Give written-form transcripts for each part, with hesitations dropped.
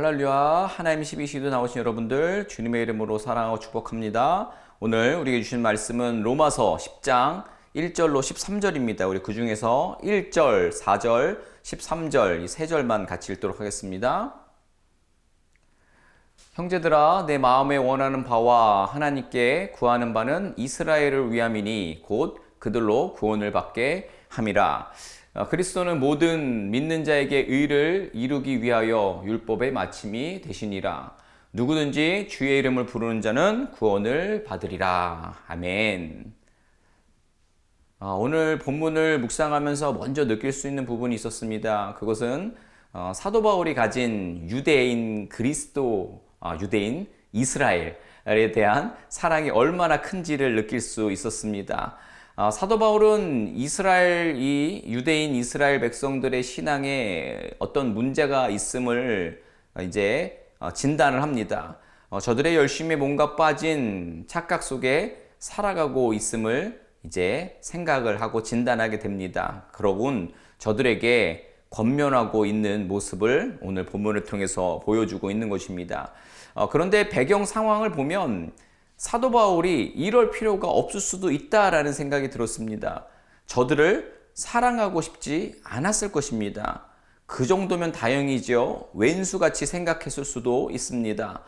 할렐루야. 하나님 12시도 나오신 여러분들 주님의 이름으로 사랑하고 축복합니다. 오늘 우리에게 주신 말씀은 로마서 10장 1절로 13절입니다. 우리 그 중에서 1절, 4절, 13절 이 세 절만 같이 읽도록 하겠습니다. 형제들아, 내 마음에 원하는 바와 하나님께 구하는 바는 이스라엘을 위함이니 곧 그들로 구원을 받게 함이라. 그리스도는 모든 믿는 자에게 의를 이루기 위하여 율법의 마침이 되시니라. 누구든지 주의 이름을 부르는 자는 구원을 받으리라. 아멘. 오늘 본문을 묵상하면서 먼저 느낄 수 있는 부분이 있었습니다. 그것은 사도 바울이 가진 유대인 그리스도, 유대인 이스라엘에 대한 사랑이 얼마나 큰지를 느낄 수 있었습니다. 사도 바울은 이 유대인 이스라엘 백성들의 신앙에 어떤 문제가 있음을 이제 진단을 합니다. 저들의 열심에 뭔가 빠진 착각 속에 살아가고 있음을 이제 생각을 하고 진단하게 됩니다. 그러곤 저들에게 권면하고 있는 모습을 오늘 본문을 통해서 보여주고 있는 것입니다. 그런데 배경 상황을 보면 사도 바울이 이럴 필요가 없을 수도 있다라는 생각이 들었습니다. 저들을 사랑하고 싶지 않았을 것입니다. 그 정도면 다행이죠. 왼수같이 생각했을 수도 있습니다.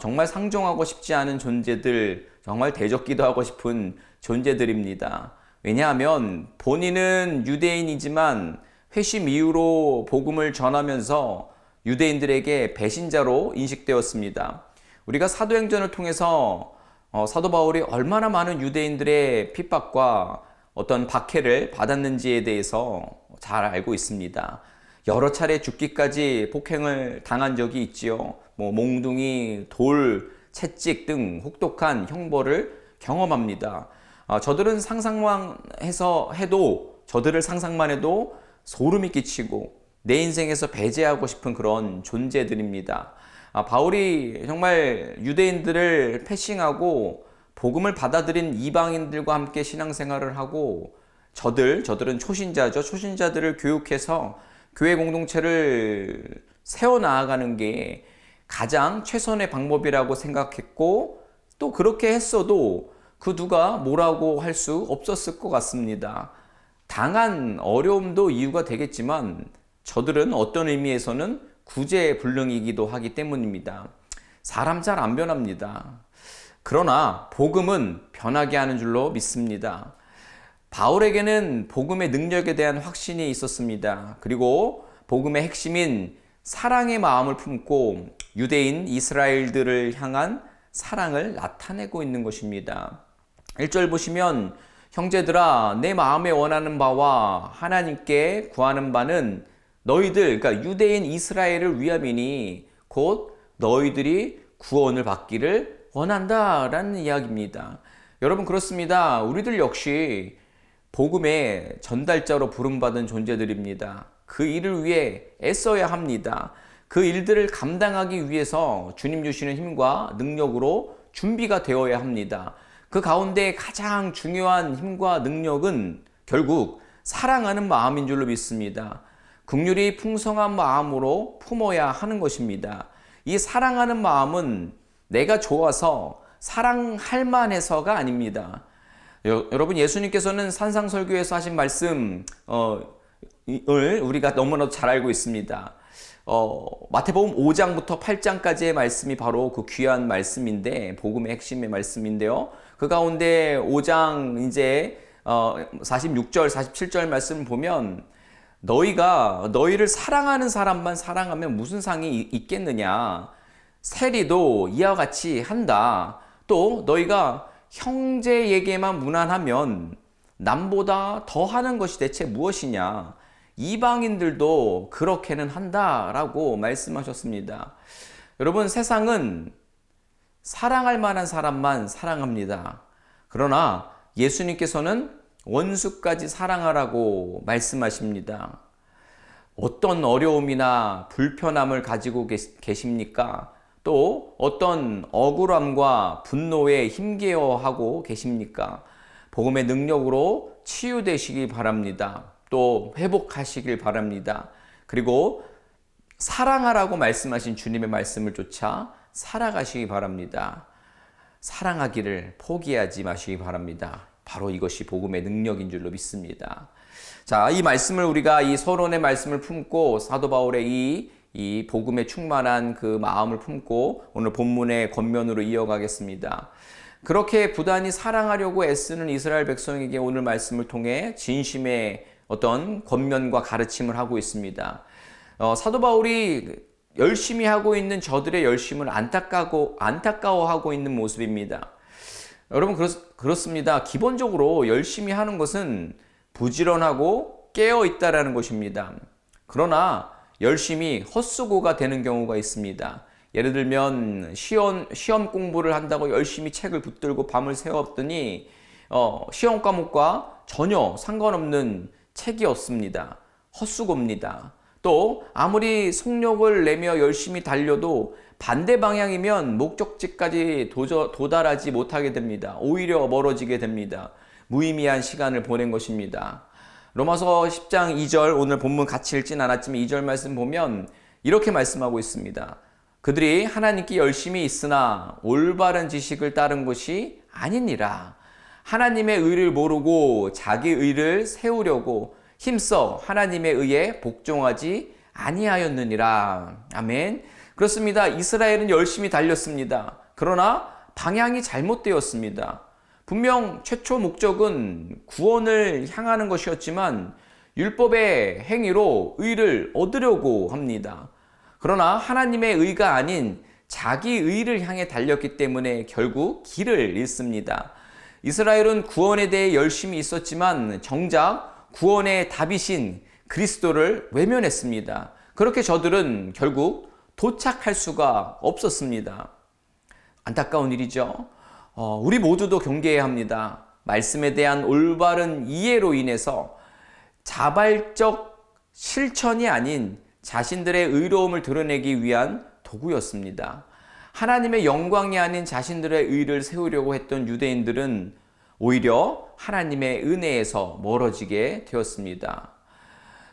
정말 상종하고 싶지 않은 존재들, 정말 대적기도 하고 싶은 존재들입니다. 왜냐하면 본인은 유대인이지만 회심 이후로 복음을 전하면서 유대인들에게 배신자로 인식되었습니다. 우리가 사도행전을 통해서 사도 바울이 얼마나 많은 유대인들의 핍박과 어떤 박해를 받았는지에 대해서 잘 알고 있습니다. 여러 차례 죽기까지 폭행을 당한 적이 있지요. 몽둥이, 돌, 채찍 등 혹독한 형벌을 경험합니다. 저들을 상상만 해도 소름이 끼치고 내 인생에서 배제하고 싶은 그런 존재들입니다. 바울이 정말 유대인들을 패싱하고 복음을 받아들인 이방인들과 함께 신앙생활을 하고 저들은 초신자죠. 초신자들을 교육해서 교회 공동체를 세워나가는 게 가장 최선의 방법이라고 생각했고 또 그렇게 했어도 그 누가 뭐라고 할 수 없었을 것 같습니다. 당한 어려움도 이유가 되겠지만 저들은 어떤 의미에서는 구제불능이기도 하기 때문입니다. 사람 잘 안 변합니다. 그러나 복음은 변하게 하는 줄로 믿습니다. 바울에게는 복음의 능력에 대한 확신이 있었습니다. 그리고 복음의 핵심인 사랑의 마음을 품고 유대인 이스라엘들을 향한 사랑을 나타내고 있는 것입니다. 1절 보시면 형제들아 내 마음에 원하는 바와 하나님께 구하는 바는 너희들, 그러니까 유대인 이스라엘을 위함이니 곧 너희들이 구원을 받기를 원한다라는 이야기입니다. 여러분 그렇습니다. 우리들 역시 복음의 전달자로 부름받은 존재들입니다. 그 일을 위해 애써야 합니다. 그 일들을 감당하기 위해서 주님 주시는 힘과 능력으로 준비가 되어야 합니다. 그 가운데 가장 중요한 힘과 능력은 결국 사랑하는 마음인 줄로 믿습니다. 긍휼이 풍성한 마음으로 품어야 하는 것입니다. 이 사랑하는 마음은 내가 좋아서 사랑할 만해서가 아닙니다. 여러분 예수님께서는 산상설교에서 하신 말씀을 우리가 너무나도 잘 알고 있습니다. 마태복음 5장부터 8장까지의 말씀이 바로 그 귀한 말씀인데 복음의 핵심의 말씀인데요. 그 가운데 5장 이제 46절 47절 말씀을 보면 너희를 사랑하는 사람만 사랑하면 무슨 상이 있겠느냐. 세리도 이와 같이 한다. 또 너희가 형제에게만 무난하면 남보다 더 하는 것이 대체 무엇이냐. 이방인들도 그렇게는 한다라고 말씀하셨습니다. 여러분 세상은 사랑할 만한 사람만 사랑합니다. 그러나 예수님께서는 원수까지 사랑하라고 말씀하십니다. 어떤 어려움이나 불편함을 가지고 계십니까? 또 어떤 억울함과 분노에 힘겨워하고 계십니까? 복음의 능력으로 치유되시기 바랍니다. 또 회복하시길 바랍니다. 그리고 사랑하라고 말씀하신 주님의 말씀을 쫓아 살아가시기 바랍니다. 사랑하기를 포기하지 마시기 바랍니다. 바로 이것이 복음의 능력인 줄로 믿습니다. 자, 이 말씀을 우리가 이 서론의 말씀을 품고 사도 바울의 이 복음에 충만한 그 마음을 품고 오늘 본문의 겉면으로 이어가겠습니다. 그렇게 부단히 사랑하려고 애쓰는 이스라엘 백성에게 오늘 말씀을 통해 진심의 어떤 권면과 가르침을 하고 있습니다. 사도 바울이 열심히 하고 있는 저들의 열심을 안타까워하고 있는 모습입니다. 여러분 그렇습니다. 기본적으로 열심히 하는 것은 부지런하고 깨어 있다라는 것입니다. 그러나 열심히 헛수고가 되는 경우가 있습니다. 예를 들면 시험 공부를 한다고 열심히 책을 붙들고 밤을 새웠더니 시험 과목과 전혀 상관없는 책이 없습니다. 헛수고입니다. 또 아무리 속력을 내며 열심히 달려도 반대 방향이면 목적지까지 도달하지 못하게 됩니다. 오히려 멀어지게 됩니다. 무의미한 시간을 보낸 것입니다. 로마서 10장 2절 오늘 본문 같이 읽진 않았지만 2절 말씀 보면 이렇게 말씀하고 있습니다. 그들이 하나님께 열심히 있으나 올바른 지식을 따른 것이 아니니라. 하나님의 의를 모르고 자기 의를 세우려고 힘써 하나님의 의에 복종하지 아니하였느니라. 아멘. 그렇습니다. 이스라엘은 열심히 달렸습니다. 그러나 방향이 잘못되었습니다. 분명 최초 목적은 구원을 향하는 것이었지만 율법의 행위로 의를 얻으려고 합니다. 그러나 하나님의 의가 아닌 자기 의를 향해 달렸기 때문에 결국 길을 잃습니다. 이스라엘은 구원에 대해 열심히 있었지만 정작 구원의 답이신 그리스도를 외면했습니다. 그렇게 저들은 결국 도착할 수가 없었습니다. 안타까운 일이죠. 우리 모두도 경계해야 합니다. 말씀에 대한 올바른 이해로 인해서 자발적 실천이 아닌 자신들의 의로움을 드러내기 위한 도구였습니다. 하나님의 영광이 아닌 자신들의 의를 세우려고 했던 유대인들은 오히려 하나님의 은혜에서 멀어지게 되었습니다.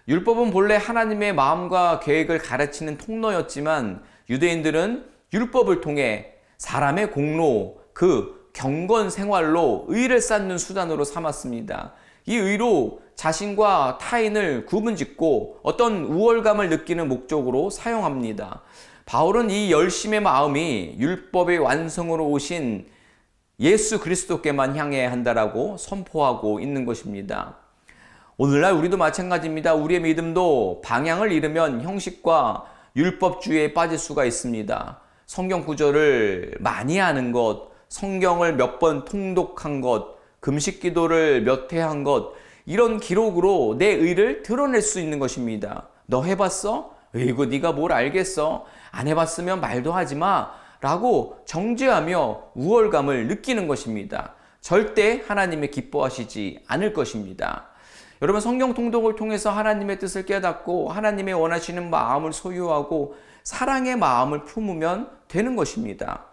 율법은 본래 하나님의 마음과 계획을 가르치는 통로였지만 유대인들은 율법을 통해 사람의 공로, 그 경건 생활로 의를 쌓는 수단으로 삼았습니다. 이 의로 자신과 타인을 구분짓고 어떤 우월감을 느끼는 목적으로 사용합니다. 바울은 이 열심의 마음이 율법의 완성으로 오신 예수 그리스도께만 향해야 한다라고 선포하고 있는 것입니다. 오늘날 우리도 마찬가지입니다. 우리의 믿음도 방향을 잃으면 형식과 율법주의에 빠질 수가 있습니다. 성경 구절을 많이 아는 것, 성경을 몇 번 통독한 것, 금식 기도를 몇 회 한 것, 이런 기록으로 내 의를 드러낼 수 있는 것입니다. 너 해봤어? 이거 네가 뭘 알겠어? 안 해봤으면 말도 하지 마 라고 정죄하며 우월감을 느끼는 것입니다. 절대 하나님의 기뻐하시지 않을 것입니다. 여러분, 성경 통독을 통해서 하나님의 뜻을 깨닫고 하나님의 원하시는 마음을 소유하고 사랑의 마음을 품으면 되는 것입니다.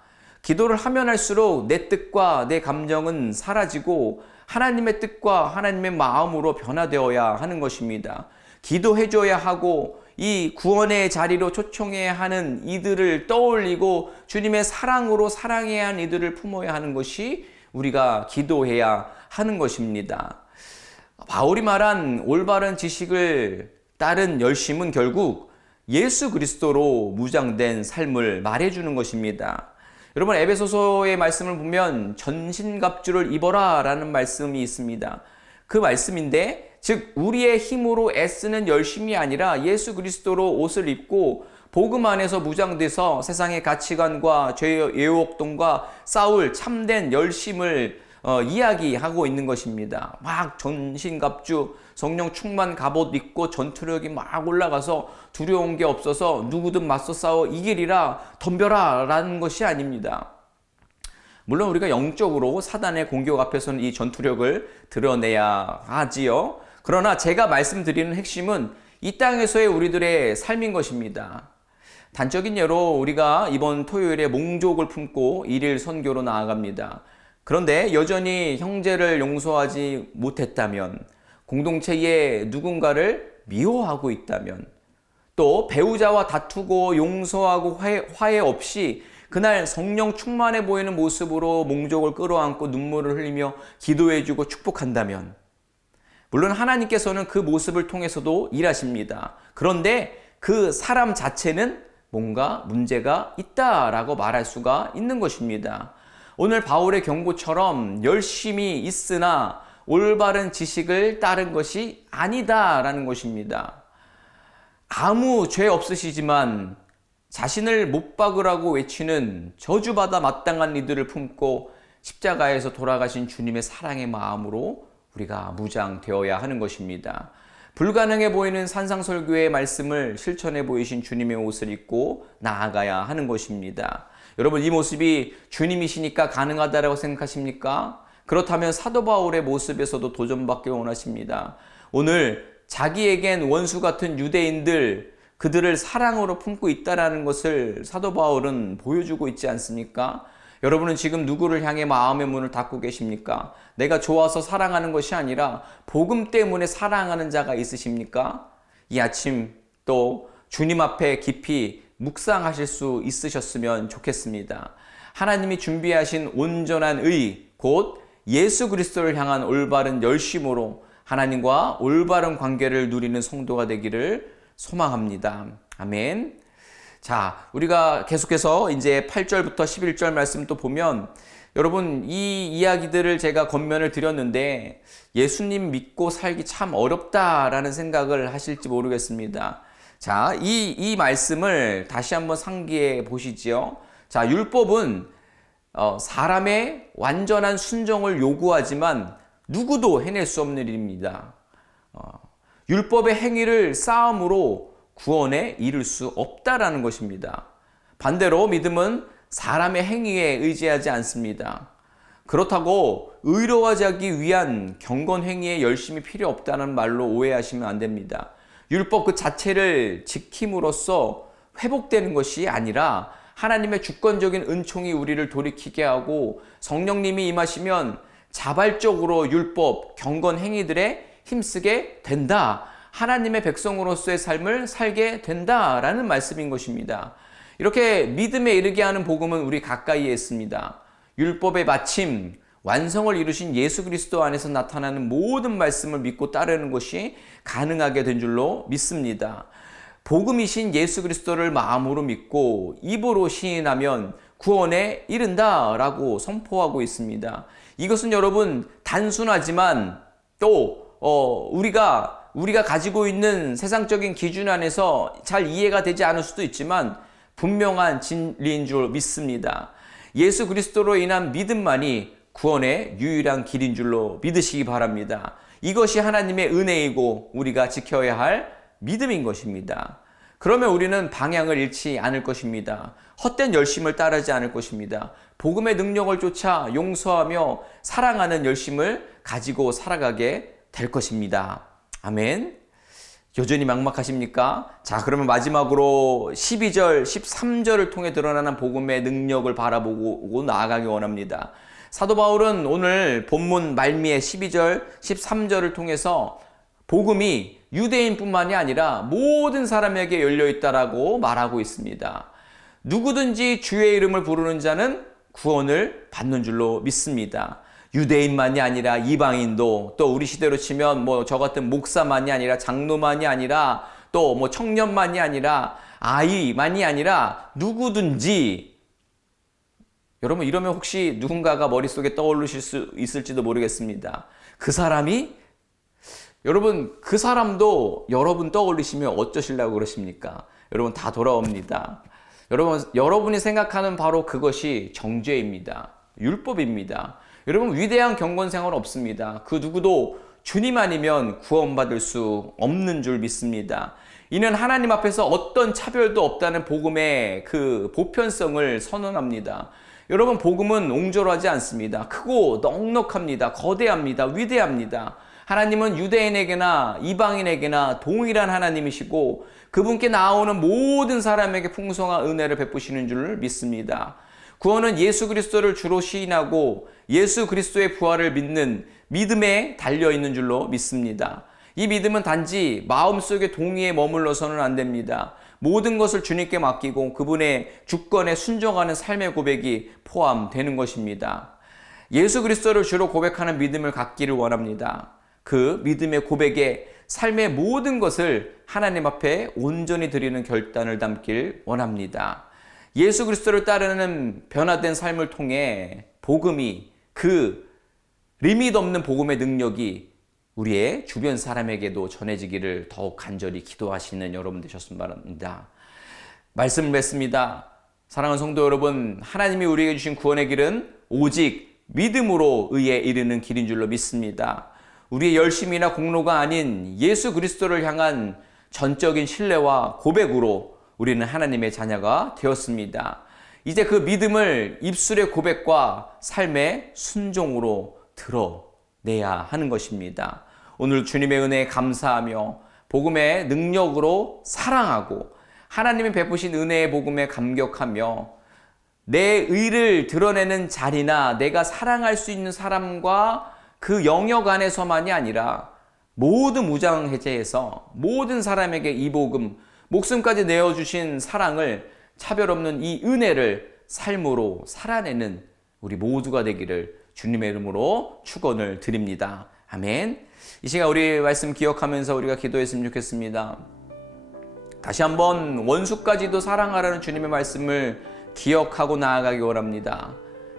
기도를 하면 할수록 내 뜻과 내 감정은 사라지고 하나님의 뜻과 하나님의 마음으로 변화되어야 하는 것입니다. 기도해줘야 하고 이 구원의 자리로 초청해야 하는 이들을 떠올리고 주님의 사랑으로 사랑해야 하는 이들을 품어야 하는 것이 우리가 기도해야 하는 것입니다. 바울이 말한 올바른 지식을 따른 열심은 결국 예수 그리스도로 무장된 삶을 말해주는 것입니다. 여러분, 에베소서의 말씀을 보면 전신갑주를 입어라 라는 말씀이 있습니다. 그 말씀인데, 즉 우리의 힘으로 애쓰는 열심이 아니라 예수 그리스도로 옷을 입고 복음 안에서 무장돼서 세상의 가치관과 죄의 예옥동과 싸울 참된 열심을 이야기하고 있는 것입니다. 막 전신갑주, 성령 충만 갑옷 입고 전투력이 막 올라가서 두려운 게 없어서 누구든 맞서 싸워 이기리라 덤벼라 라는 것이 아닙니다. 물론 우리가 영적으로 사단의 공격 앞에서는 이 전투력을 드러내야 하지요. 그러나 제가 말씀드리는 핵심은 이 땅에서의 우리들의 삶인 것입니다. 단적인 예로 우리가 이번 토요일에 몽족을 품고 일일 선교로 나아갑니다. 그런데 여전히 형제를 용서하지 못했다면, 공동체에 누군가를 미워하고 있다면, 또 배우자와 다투고 용서하고 화해 없이 그날 성령 충만해 보이는 모습으로 몽족을 끌어안고 눈물을 흘리며 기도해주고 축복한다면, 물론 하나님께서는 그 모습을 통해서도 일하십니다. 그런데 그 사람 자체는 뭔가 문제가 있다라고 말할 수가 있는 것입니다. 오늘 바울의 경고처럼 열심히 있으나 올바른 지식을 따른 것이 아니다라는 것입니다. 아무 죄 없으시지만 자신을 못 박으라고 외치는 저주받아 마땅한 이들을 품고 십자가에서 돌아가신 주님의 사랑의 마음으로 우리가 무장되어야 하는 것입니다. 불가능해 보이는 산상설교의 말씀을 실천해 보이신 주님의 옷을 입고 나아가야 하는 것입니다. 여러분, 이 모습이 주님이시니까 가능하다라고 생각하십니까? 그렇다면 사도 바울의 모습에서도 도전받기 원하십니다. 오늘 자기에겐 원수 같은 유대인들, 그들을 사랑으로 품고 있다는 것을 사도 바울은 보여주고 있지 않습니까? 여러분은 지금 누구를 향해 마음의 문을 닫고 계십니까? 내가 좋아서 사랑하는 것이 아니라 복음 때문에 사랑하는 자가 있으십니까? 이 아침 또 주님 앞에 깊이 묵상하실 수 있으셨으면 좋겠습니다. 하나님이 준비하신 온전한 의, 곧 예수 그리스도를 향한 올바른 열심으로 하나님과 올바른 관계를 누리는 성도가 되기를 소망합니다. 아멘. 자, 우리가 계속해서 이제 8절부터 11절 말씀 또 보면, 여러분, 이 이야기들을 제가 권면을 드렸는데 예수님 믿고 살기 참 어렵다라는 생각을 하실지 모르겠습니다. 자, 이 말씀을 다시 한번 상기해 보시지요. 자, 율법은 사람의 완전한 순종을 요구하지만 누구도 해낼 수 없는 일입니다. 율법의 행위를 쌓음으로 구원에 이를 수 없다라는 것입니다. 반대로 믿음은 사람의 행위에 의지하지 않습니다. 그렇다고 의로워지기 위한 경건 행위에 열심이 필요 없다는 말로 오해하시면 안 됩니다. 율법 그 자체를 지킴으로써 회복되는 것이 아니라 하나님의 주권적인 은총이 우리를 돌이키게 하고 성령님이 임하시면 자발적으로 율법, 경건 행위들에 힘쓰게 된다. 하나님의 백성으로서의 삶을 살게 된다라는 말씀인 것입니다. 이렇게 믿음에 이르게 하는 복음은 우리 가까이에 있습니다. 율법의 마침, 완성을 이루신 예수 그리스도 안에서 나타나는 모든 말씀을 믿고 따르는 것이 가능하게 된 줄로 믿습니다. 복음이신 예수 그리스도를 마음으로 믿고 입으로 시인하면 구원에 이른다라고 선포하고 있습니다. 이것은 여러분 단순하지만 또 우리가 가지고 있는 세상적인 기준 안에서 잘 이해가 되지 않을 수도 있지만 분명한 진리인 줄 믿습니다. 예수 그리스도로 인한 믿음만이 구원의 유일한 길인 줄로 믿으시기 바랍니다. 이것이 하나님의 은혜이고 우리가 지켜야 할 믿음인 것입니다. 그러면 우리는 방향을 잃지 않을 것입니다. 헛된 열심을 따르지 않을 것입니다. 복음의 능력을 쫓아 용서하며 사랑하는 열심을 가지고 살아가게 될 것입니다. 아멘. 여전히 막막하십니까? 자, 그러면 마지막으로 12절, 13절을 통해 드러나는 복음의 능력을 바라보고 나아가기 원합니다. 사도 바울은 오늘 본문 말미에 12절, 13절을 통해서 복음이 유대인뿐만이 아니라 모든 사람에게 열려있다라고 말하고 있습니다. 누구든지 주의 이름을 부르는 자는 구원을 받는 줄로 믿습니다. 유대인만이 아니라 이방인도, 또 우리 시대로 치면 저 같은 목사만이 아니라 장로만이 아니라 또 청년만이 아니라 아이만이 아니라 누구든지, 여러분 이러면 혹시 누군가가 머릿속에 떠오르실 수 있을지도 모르겠습니다. 그 사람이, 여러분 그 사람도 여러분 떠올리시면 어쩌시려고 그러십니까? 여러분 다 돌아옵니다. 여러분이 생각하는 바로 그것이 정죄입니다. 율법입니다. 여러분 위대한 경건 생활은 없습니다. 그 누구도 주님 아니면 구원받을 수 없는 줄 믿습니다. 이는 하나님 앞에서 어떤 차별도 없다는 복음의 그 보편성을 선언합니다. 여러분 복음은 옹졸하지 않습니다. 크고 넉넉합니다. 거대합니다. 위대합니다. 하나님은 유대인에게나 이방인에게나 동일한 하나님이시고 그분께 나오는 모든 사람에게 풍성한 은혜를 베푸시는 줄 믿습니다. 구원은 예수 그리스도를 주로 시인하고 예수 그리스도의 부활을 믿는 믿음에 달려있는 줄로 믿습니다. 이 믿음은 단지 마음속의 동의에 머물러서는 안 됩니다. 모든 것을 주님께 맡기고 그분의 주권에 순종하는 삶의 고백이 포함되는 것입니다. 예수 그리스도를 주로 고백하는 믿음을 갖기를 원합니다. 그 믿음의 고백에 삶의 모든 것을 하나님 앞에 온전히 드리는 결단을 담길 원합니다. 예수 그리스도를 따르는 변화된 삶을 통해 복음이, 그 리밋 없는 복음의 능력이 우리의 주변 사람에게도 전해지기를 더욱 간절히 기도하시는 여러분 되셨으면 바랍니다. 말씀을 맺습니다. 사랑하는 성도 여러분, 하나님이 우리에게 주신 구원의 길은 오직 믿음으로 의에 이르는 길인 줄로 믿습니다. 우리의 열심이나 공로가 아닌 예수 그리스도를 향한 전적인 신뢰와 고백으로 우리는 하나님의 자녀가 되었습니다. 이제 그 믿음을 입술의 고백과 삶의 순종으로 드러내야 하는 것입니다. 오늘 주님의 은혜에 감사하며 복음의 능력으로 사랑하고 하나님이 베푸신 은혜의 복음에 감격하며 내 의를 드러내는 자리나 내가 사랑할 수 있는 사람과 그 영역 안에서만이 아니라 모든 무장 해제해서 모든 사람에게 이 복음, 목숨까지 내어주신 사랑을, 차별 없는 이 은혜를 삶으로 살아내는 우리 모두가 되기를 주님의 이름으로 축원을 드립니다. 아멘. 이 시간 우리 말씀 기억하면서 우리가 기도했으면 좋겠습니다. 다시 한번 원수까지도 사랑하라는 주님의 말씀을 기억하고 나아가기 원합니다.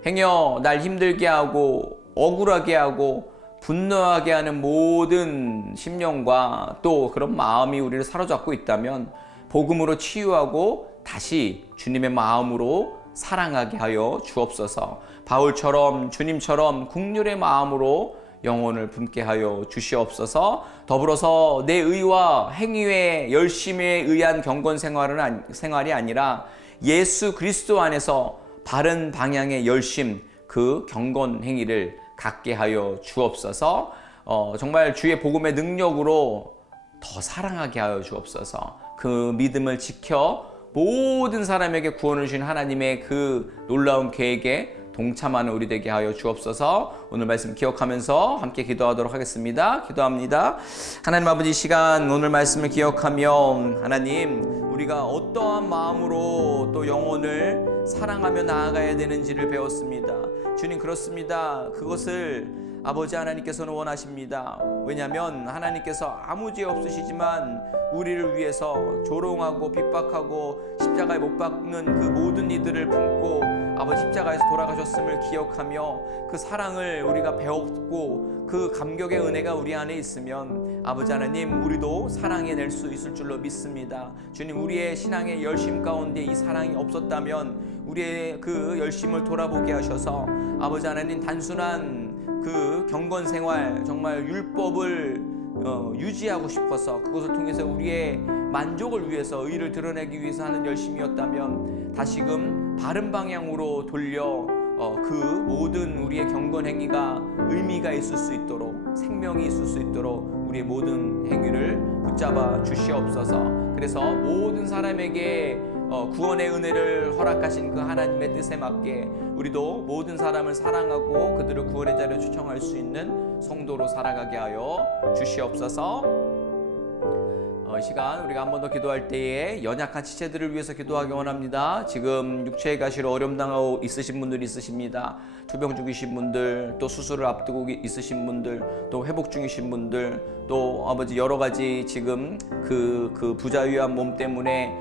행여 날 힘들게 하고 억울하게 하고 분노하게 하는 모든 심령과 또 그런 마음이 우리를 사로잡고 있다면 복음으로 치유하고 다시 주님의 마음으로 사랑하게 하여 주옵소서. 바울처럼 주님처럼 국률의 마음으로 영혼을 품게 하여 주시옵소서. 더불어서 내 의와 행위의 열심에 의한 경건 생활이 아니라 예수 그리스도 안에서 바른 방향의 열심, 그 경건 행위를 갖게 하여 주옵소서. 정말 주의 복음의 능력으로 더 사랑하게 하여 주옵소서. 그 믿음을 지켜 모든 사람에게 구원을 주신 하나님의 그 놀라운 계획에 동참하는 우리 되게 하여 주옵소서. 오늘 말씀 기억하면서 함께 기도하도록 하겠습니다. 기도합니다. 하나님 아버지, 시간 오늘 말씀을 기억하며 하나님, 우리가 어떠한 마음으로 또 영혼을 사랑하며 나아가야 되는지를 배웠습니다. 주님, 그렇습니다. 그것을 아버지 하나님께서는 원하십니다. 왜냐하면 하나님께서 아무 죄 없으시지만 우리를 위해서 조롱하고 핍박하고 십자가에 못 박는 그 모든 이들을 품고 아버지 십자가에서 돌아가셨음을 기억하며 그 사랑을 우리가 배웠고 그 감격의 은혜가 우리 안에 있으면 아버지 하나님, 우리도 사랑해낼 수 있을 줄로 믿습니다. 주님, 우리의 신앙의 열심 가운데 이 사랑이 없었다면 우리의 그 열심을 돌아보게 하셔서 아버지 하나님, 단순한 그 경건 생활, 정말 율법을 유지하고 싶어서 그것을 통해서 우리의 만족을 위해서, 의를 드러내기 위해서 하는 열심이었다면 다시금 바른 방향으로 돌려 그 모든 우리의 경건 행위가 의미가 있을 수 있도록, 생명이 있을 수 있도록 우리의 모든 행위를 붙잡아 주시옵소서. 그래서 모든 사람에게 구원의 은혜를 허락하신 그 하나님의 뜻에 맞게 우리도 모든 사람을 사랑하고 그들을 구원의 자리에 초청할 수 있는 성도로 살아가게 하여 주시옵소서. 이 시간 우리가 한 번 더 기도할 때에 연약한 지체들을 위해서 기도하기 원합니다. 지금 육체의 가시로 어려움 당하고 있으신 분들이 있으십니다. 투병 중이신 분들, 또 수술을 앞두고 있으신 분들, 또 회복 중이신 분들, 또 아버지 여러 가지 지금 그 부자유한 몸 때문에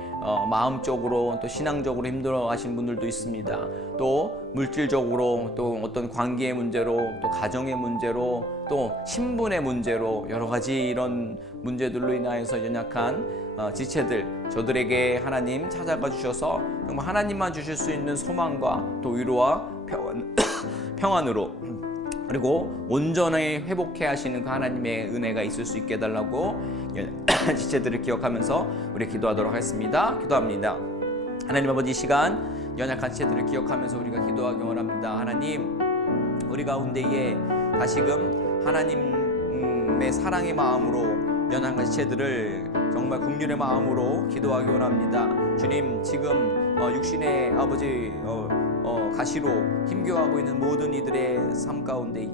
마음적으로 또 신앙적으로 힘들어하신 분들도 있습니다. 또 물질적으로, 또 어떤 관계의 문제로, 또 가정의 문제로, 또 신분의 문제로 여러 가지 이런 문제들로 인하여서 연약한 지체들, 저들에게 하나님 찾아가 주셔서 정말 하나님만 주실 수 있는 소망과 또 위로와 평안으로 그리고 온전히 회복해 하시는 그 하나님의 은혜가 있을 수 있게 해달라고 지체들을 기억하면서 우리 기도하도록 하겠습니다. 기도합니다. 하나님 아버지, 이 시간 연약한 지체들을 기억하면서 우리가 기도하기 원합니다. 하나님, 우리 가운데에 다시금 하나님의 사랑의 마음으로 연약한 지체들을 정말 긍휼의 마음으로 기도하기 원합니다. 주님, 지금 육신의 아버지 가시로 힘겨워하고 있는 모든 이들의 삶 가운데에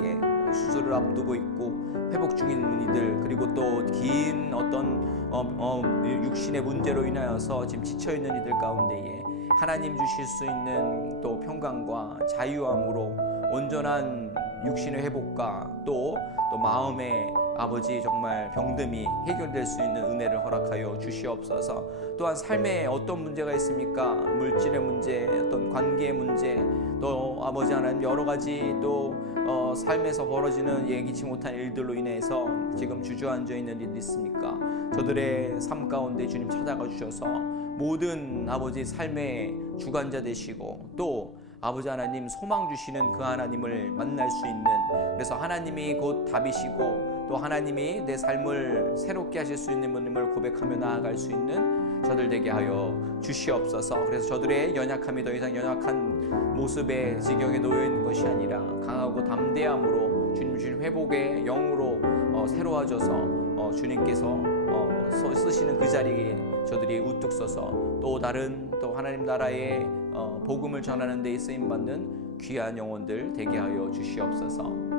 수술을 앞두고 있고 회복 중인 이들, 그리고 또 긴 어떤 육신의 문제로 인하여서 지금 지쳐 있는 이들 가운데에 하나님 주실 수 있는 또 평강과 자유함으로 온전한 육신의 회복과 또 마음의 아버지 정말 병듦이 해결될 수 있는 은혜를 허락하여 주시옵소서. 또한 삶에 어떤 문제가 있습니까? 물질의 문제, 어떤 관계의 문제, 또 아버지 하나님 여러 가지 또 삶에서 벌어지는 예기치 못한 일들로 인해서 지금 주저앉아 있는 일이 있습니까? 저들의 삶 가운데 주님 찾아가 주셔서 모든 아버지 삶의 주관자 되시고 또 아버지 하나님 소망 주시는 그 하나님을 만날 수 있는, 그래서 하나님이 곧 답이시고 또 하나님이 내 삶을 새롭게 하실 수 있는 분임을 고백하며 나아갈 수 있는 저들 되게 하여 주시옵소서. 그래서 저들의 연약함이 더 이상 연약한 모습의 지경에 놓여 있는 것이 아니라 강하고 담대함으로 주님 회복의 영으로 새로워져서 주님께서 쓰시는 그 자리에 저들이 우뚝 서서 또 다른 또 하나님 나라의 복음을 전하는 데 쓰임받는 귀한 영혼들 되게 하여 주시옵소서.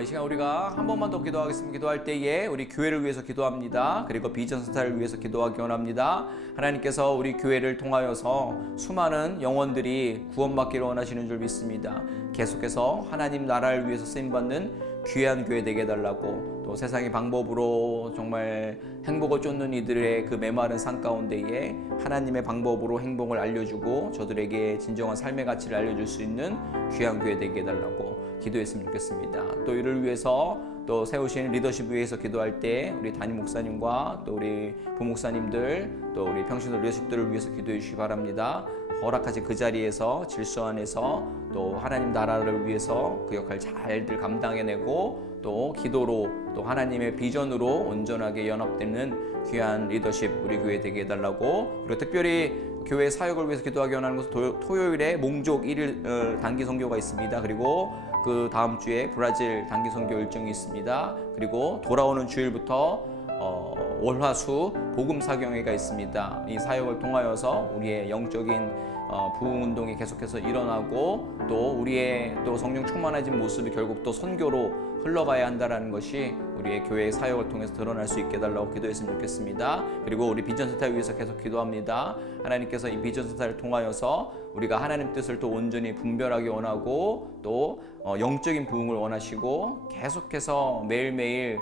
이 시간 우리가 한 번만 더 기도하겠습니다. 기도할 때에 우리 교회를 위해서 기도합니다. 그리고 비전스타를 위해서 기도하기 원합니다. 하나님께서 우리 교회를 통하여서 수많은 영혼들이 구원받기를 원하시는 줄 믿습니다. 계속해서 하나님 나라를 위해서 쓰임받는 귀한 교회 되게 해달라고, 또 세상의 방법으로 정말 행복을 쫓는 이들의 그 메마른 산 가운데에 하나님의 방법으로 행복을 알려주고 저들에게 진정한 삶의 가치를 알려줄 수 있는 귀한 교회 되게 해달라고 기도했으면 좋겠습니다. 또 이를 위해서 또 세우신 리더십 위해서 기도할 때 우리 담임 목사님과 또 우리 부목사님들 또 우리 평신도 리더십들을 위해서 기도해 주시기 바랍니다. 허락하신 그 자리에서 질서 안에서 또 하나님 나라를 위해서 그 역할 잘들 감당해내고 또 기도로 또 하나님의 비전으로 온전하게 연합되는 귀한 리더십 우리 교회 되게 해달라고, 그리고 특별히 교회 사역을 위해서 기도하기 원하는 것은 토요일에 몽족 1일 단기 선교가 있습니다. 그리고 그 다음 주에 브라질 단기 선교 일정이 있습니다. 그리고 돌아오는 주일부터 월화수 복음 사경회가 있습니다. 이 사역을 통하여서 우리의 영적인 부흥 운동이 계속해서 일어나고 또 우리의 또 성령 충만해진 모습이 결국 또 선교로 흘러가야 한다라는 것이 우리의 교회의 사역을 통해서 드러날 수 있게 해달라고 기도했으면 좋겠습니다. 그리고 우리 비전스타를 위해서 계속 기도합니다. 하나님께서 이 비전스타를 통하여서 우리가 하나님 뜻을 또 온전히 분별하기 원하고 또 영적인 부흥을 원하시고 계속해서 매일매일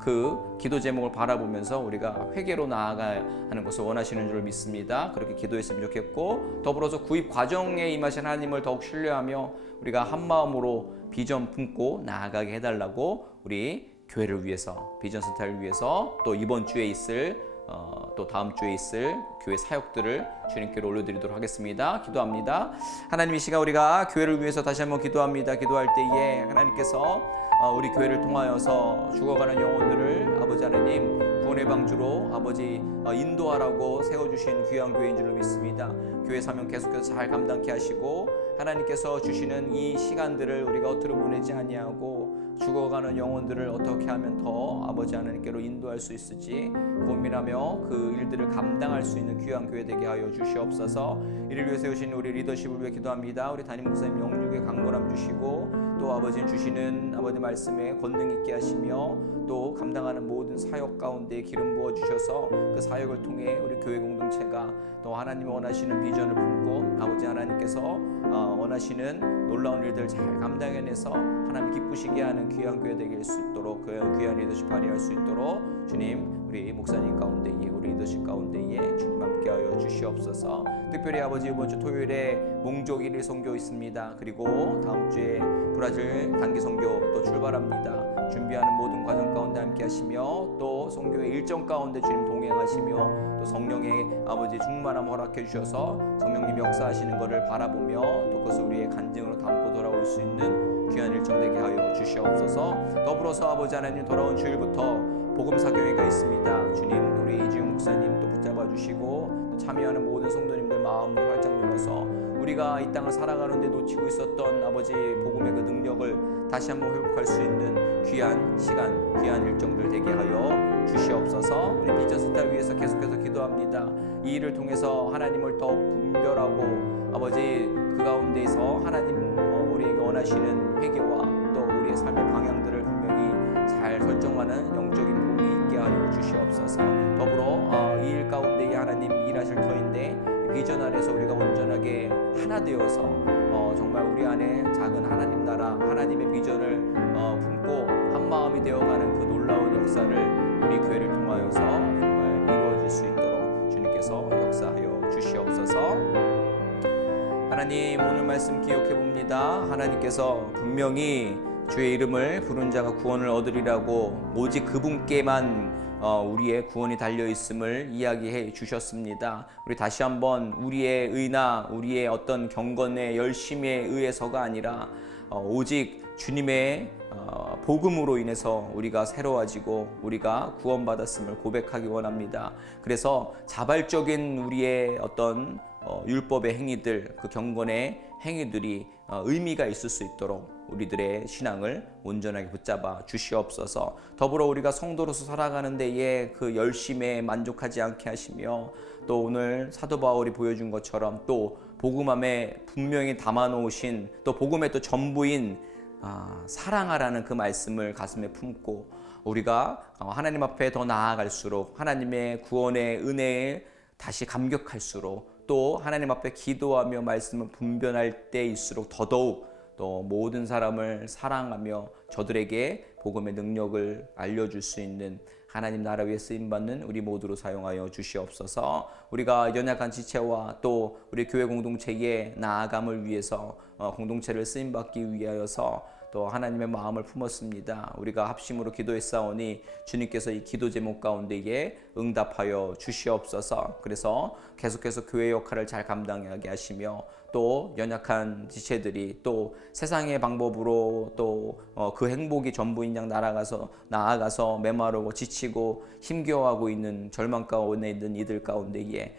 그 기도 제목을 바라보면서 우리가 회개로 나아가야 하는 것을 원하시는 줄 믿습니다. 그렇게 기도했으면 좋겠고, 더불어서 구입 과정에 임하신 하나님을 더욱 신뢰하며 우리가 한 마음으로 비전 품고 나아가게 해달라고 우리 교회를 위해서, 비전스타를 위해서 또 이번 주에 있을 또 다음 주에 있을 교회 사역들을 주님께로 올려드리도록 하겠습니다. 기도합니다. 하나님, 이 시간 우리가 교회를 위해서 다시 한번 기도합니다. 기도할 때에 하나님께서 우리 교회를 통하여서 죽어가는 영혼들을 아버지 하나님 구원의 방주로 아버지 인도하라고 세워주신 귀한 교회인 줄로 믿습니다. 교회 사명 계속해서 잘 감당케 하시고 하나님께서 주시는 이 시간들을 우리가 어떻게 보내지 아니하고 죽어가는 영혼들을 어떻게 하면 더 아버지 하나님께로 인도할 수 있을지 고민하며 그 일들을 감당할 수 있는 귀한 교회 되게 하여 주시옵소서. 이를 위해 세우신 우리 리더십을 위해 기도합니다. 우리 담임 목사님 영육의 강건함 주시고 또 아버지 주시는 아버지 말씀에 권능 있게 하시며 또 감당하는 모든 사역 가운데 기름 부어 주셔서 그 사역을 통해 우리 교회 공동체가 또 하나님이 원하시는 비전을 품고 아버지 하나님께서 원하시는 놀라운 일들 잘 감당해내서 하나님 기쁘시게 하는 귀한 교회 되게 할 수 있도록 그 귀한 리더십 발휘할 수 있도록 주님 우리 목사님 가운데에 우리 리더십 가운데에 주님 함께하여 주시옵소서. 특별히 아버지 이번 주 토요일에 몽족 1일 선교 있습니다. 그리고 다음 주에 브라질 단기 선교 또 출발합니다. 준비하는 모든 과정 가운데 함께 하시며 또 선교의 일정 가운데 주님 동행하시며 또 성령의 아버지 충만함 허락해 주셔서 성령님 역사하시는 것을 바라보며 또 그것을 우리의 간증으로 담고 돌아올 수 있는 귀한 일정 되게 하여 주시옵소서. 더불어서 아버지 하나님 돌아온 주일부터 복음사교회가 있습니다. 주님 우리 이지용 목사님 또 붙잡아 주시고 또 참여하는 모든 성도님들 마음을 활짝 열어서 우리가 이 땅을 살아가는데 놓치고 있었던 아버지 복음의 그 능력을 다시 한번 회복할 수 있는 귀한 시간, 귀한 일정들 되게 하여 주시옵소서. 우리 비전스타를 위해서 계속해서 기도합니다. 이 일을 통해서 하나님을 더욱 분별하고 아버지 그 가운데에서 하나님 우리에게 원하시는 회개와 또 우리의 삶의 방향들을 분명히 잘 설정하는 영적인 봄이 있게 하여 주시옵소서. 더불어 이 일 가운데 하나님 일하실 터인데 비전 아래서 우리가 온전하게 하나 되어서 정말 우리 안에 작은 하나님 나라 하나님의 비전을 품고 한 마음이 되어가는 그 놀라운 역사를 우리 교회를 통하여서 정말 이루어질 수 있도록 주님께서 역사하여 주시옵소서. 하나님, 오늘 말씀 기억해 봅니다. 하나님께서 분명히 주의 이름을 부른 자가 구원을 얻으리라고 오직 그분께만 우리의 구원이 달려있음을 이야기해 주셨습니다. 우리 다시 한번 우리의 의나 우리의 어떤 경건의 열심에 의해서가 아니라 오직 주님의 복음으로 인해서 우리가 새로워지고 우리가 구원받았음을 고백하기 원합니다. 그래서 자발적인 우리의 어떤 율법의 행위들, 그 경건의 행위들이 의미가 있을 수 있도록 우리들의 신앙을 온전하게 붙잡아 주시옵소서. 더불어 우리가 성도로서 살아가는 데에 그 열심에 만족하지 않게 하시며 또 오늘 사도 바울이 보여준 것처럼 또 복음함에 분명히 담아놓으신 또 복음의 또 전부인 사랑하라는 그 말씀을 가슴에 품고 우리가 하나님 앞에 더 나아갈수록 하나님의 구원의 은혜에 다시 감격할수록 또 하나님 앞에 기도하며 말씀을 분별할 때일수록 더더욱 또 모든 사람을 사랑하며 저들에게 복음의 능력을 알려줄 수 있는 하나님 나라 위에 쓰임받는 우리 모두로 사용하여 주시옵소서. 우리가 연약한 지체와 또 우리 교회 공동체의 나아감을 위해서 공동체를 쓰임받기 위하여서 또 하나님의 마음을 품었습니다. 우리가 합심으로 기도했사오니 주님께서 이 기도 제목 가운데에 응답하여 주시옵소서. 그래서 계속해서 교회 역할을 잘 감당하게 하시며 또 연약한 지체들이 또 세상의 방법으로 또 그 행복이 전부인 양 나아가서 메마르고 지치고 힘겨워하고 있는 절망 가운데 있는 이들 가운데에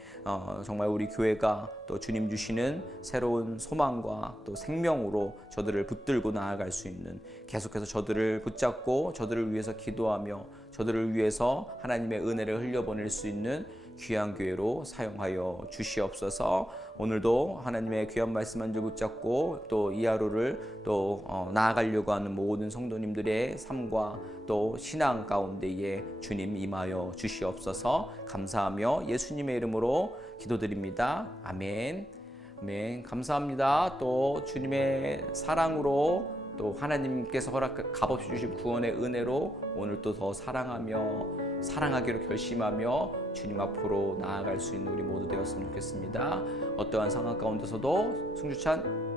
정말 우리 교회가 또 주님 주시는 새로운 소망과 또 생명으로 저들을 붙들고 나아갈 수 있는 계속해서 저들을 붙잡고 저들을 위해서 기도하며 저들을 위해서 하나님의 은혜를 흘려보낼 수 있는 귀한 교회로 사용하여 주시옵소서. 오늘도 하나님의 귀한 말씀 한 줄 붙잡고 또 이 하루를 또 나아가려고 하는 모든 성도님들의 삶과 또 신앙 가운데에 주님 임하여 주시옵소서. 감사하며 예수님의 이름으로 기도드립니다. 아멘. 아멘. 감사합니다. 또 주님의 사랑으로 또 하나님께서 값없이 주신 구원의 은혜로 오늘 또 더 사랑하기로 결심하며 주님 앞으로 나아갈 수 있는 우리 모두 되었으면 좋겠습니다. 어떠한 상황 가운데서도 승주찬